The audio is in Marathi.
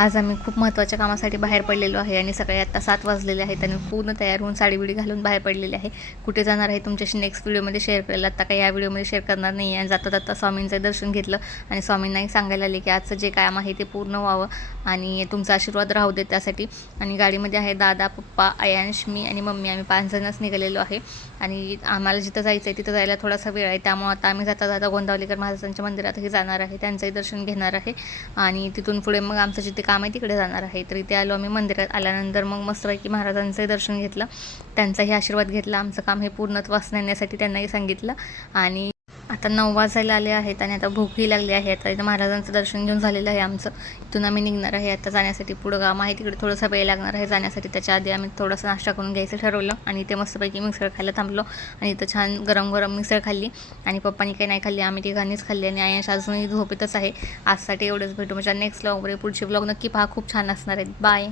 आज आम्ही खूप महत्त्वाच्या कामासाठी बाहेर पडलेलो आहे आणि सकाळी आत्ता 7 वाजलेले आहेत आणि पूर्ण तयार होऊन साडी-बिडी घालून बाहेर पडलेले आहे. कुठे जाणार आहे तुमच्याशी नेक्स्ट व्हिडिओमध्ये शेअर करेल. आत्ता काही या व्हिडिओमध्ये शेअर करणार नाही आहे. आणि जाता स्वामींचं दर्शन घेतलं आणि स्वामींनाही सांगायला आले की आजचं जे काम आहे ते पूर्ण व्हावं आणि तुमचा आशीर्वाद राहू दे त्यासाठी. आणि गाडीमध्ये आहे दादा, पप्पा, आयांश, मी आणि मम्मी. आम्ही 5 जणच निघालेलो आहे आणि आम्हाला जिथं जायचं आहे तिथं जायला थोडासा वेळ आहे. त्यामुळे आता आम्ही जाता गोंदावलेकर महाराजांच्या मंदिरातही जाणार आहे, त्यांचंही दर्शन घेणार आहे आणि तिथून पुढे मग आमचं जिथे काम आहे तिकडे जाणार आहे. तर इथे आलो आम्ही मंदिरात. आल्यानंतर मग मस्तपैकी महाराजांचंही दर्शन घेतलं, त्यांचाही आशीर्वाद घेतला. आमचं काम हे पूर्णत्वास नेण्यासाठी त्यांनाही सांगितलं आणि आता 9 वाजायला आले आहेत आणि आता भूकही लागली आहे. आता इथं महाराजांचं दर्शन घेऊन झालेलं आहे आमचं. इथून आम्ही निघणार आहे आता जाण्यासाठी. पुढं काम आहे तिकडे थोडासा वेळ लागणार आहे जाण्यासाठी. त्याच्या आधी आम्ही थोडासा नाश्ता करून घ्यायचं ठरवलं आणि इथे मस्तपैकी मिसळ खायला थांबलो आणि इथं छान गरम गरम मिसळ खाल्ली आणि पप्पानी काही नाही खाल्ली, आम्ही तिघांनीच खाल्ली आणि आयश अजूनही झोपेतच आहे. आजसाठी एवढंच. भेटू म्हणजे नेक्स्ट व्लॉगमध्ये. पुढचे व्लॉग नक्की पहा, खूप छान असणार आहेत. बाय.